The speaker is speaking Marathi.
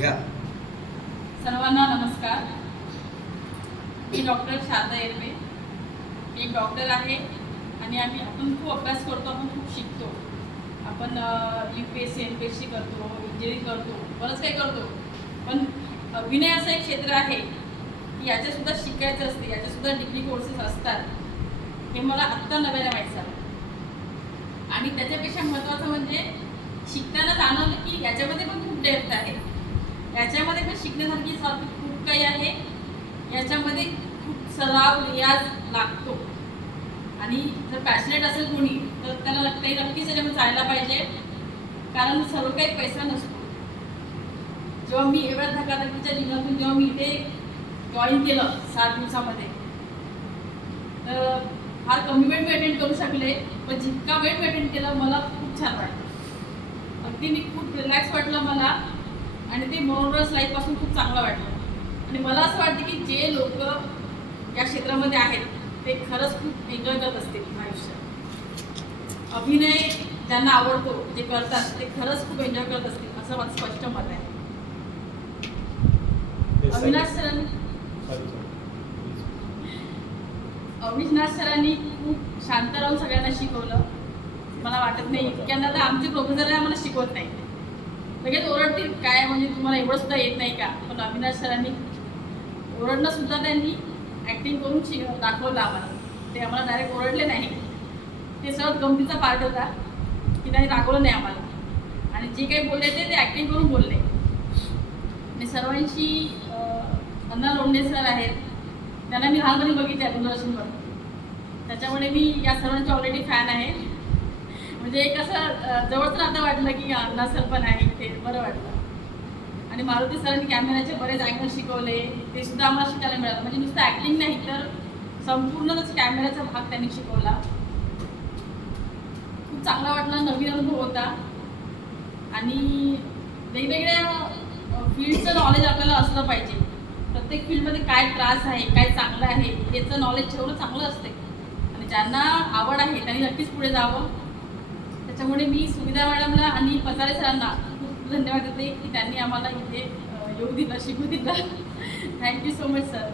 घ्या. सर्वांना नमस्कार. मी डॉक्टर शारदा एरवे. मी एक डॉक्टर आहे आणि आपण खूप अभ्यास करतो, आपण खूप शिकतो. आपण UPSC MPSC करतो, इंजिनिअरिंग करतो, बरंच काही करतो. पण अभिनय असं एक क्षेत्र आहे की याच्यासुद्धा शिकायचं असते, याच्यासुद्धा डिग्री कोर्सेस असतात. हे मला आत्ता नव्याने माहीत झालं. आणि त्याच्यापेक्षा महत्त्वाचं म्हणजे शिकताना जाणवलं की याच्यामध्ये पण खूप डेप्थ आहे, याच्यामध्ये पण शिकण्यासारखी खूप काही आहे. याच्यामध्ये खूप सराव रियाज लागतो आणि जर पॅशनेट असेल कोणी तर त्याला नक्कीच याच्यामध्ये जायला पाहिजे, कारण सर्व काही पैसा नसतो. जेव्हा मी एवढ्या धकाधकीच्या जीवनातून जेव्हा मी इथे जॉईन केलं 7 दिवसामध्ये, तर फार कमी वेळ मी अटेंड करू शकले, पण जितका वेळ मी अटेंड केला मला खूप छान वाटलं. अगदी मी खूप रिलॅक्स वाटलं मला आणि ते मोनोटोनस लाईफपासून खूप चांगलं वाटलं. आणि मला असं वाटतं की जे लोक या क्षेत्रामध्ये आहेत ते खरंच खूप एन्जॉय करत असतील आयुष्यात. अभिनय ज्यांना आवडतो, जे करतात ते खरंच खूप एन्जॉय करत असतील असं माझं स्पष्ट मत आहे. अविनाश सरांनी खूप शांत राहून सगळ्यांना शिकवलं. मला वाटत नाही इतक्यांदा तर आमचे प्रोफेसर आम्हाला शिकवत नाही, लगेच ओरडतील काय म्हणजे तुम्हाला एवढं सुद्धा येत नाही का. पण अविनाश सरांनी ओरडणं सुद्धा त्यांनी ॲक्टिंग करून दाखवलं आम्हाला. ते आम्हाला डायरेक्ट ओरडले नाही, ते सर्वात गमतीचा पार्ट होता की त्यांनी दाखवलं नाही आम्हाला. आणि जे काही बोलले ते ॲक्टिंग करून बोलले. आणि सर्वांशी अण्णा लोंढे सर आहेत, त्यांना मी लहानपणी बघितलं आहे दूरदर्शनवर, त्याच्यामुळे मी या सर्वांची ऑलरेडी फॅन आहे. म्हणजे एक असं जवळच राहतं वाटलं की अण्णा सर पण आहे, ते बरं वाटलं. आणि मारुती सरांनी कॅमेऱ्याचे बरेच अँगल शिकवले, ते सुद्धा आम्हाला शिकायला मिळालं. म्हणजे नुसतं ॲक्टिंग नाही तर संपूर्णच कॅमेऱ्याचा भाग त्यांनी शिकवला. खूप चांगला वाटला, नवीन अनुभव होता. आणि वेगवेगळ्या फील्डचं नॉलेज आपल्याला असलं पाहिजे. प्रत्येक फील्डमध्ये काय त्रास आहे, काय चांगलं आहे याचं नॉलेज ठेवणं चांगलं असते. आणि ज्यांना आवड आहे त्यांनी नक्कीच पुढे जावं. त्याच्यामुळे मी सुविधा मॅडमला आणि पसारे सरांना खूप धन्यवाद देते की त्यांनी आम्हाला इथे येऊ दिलं, शिकू दिलं. Thank you so much sir.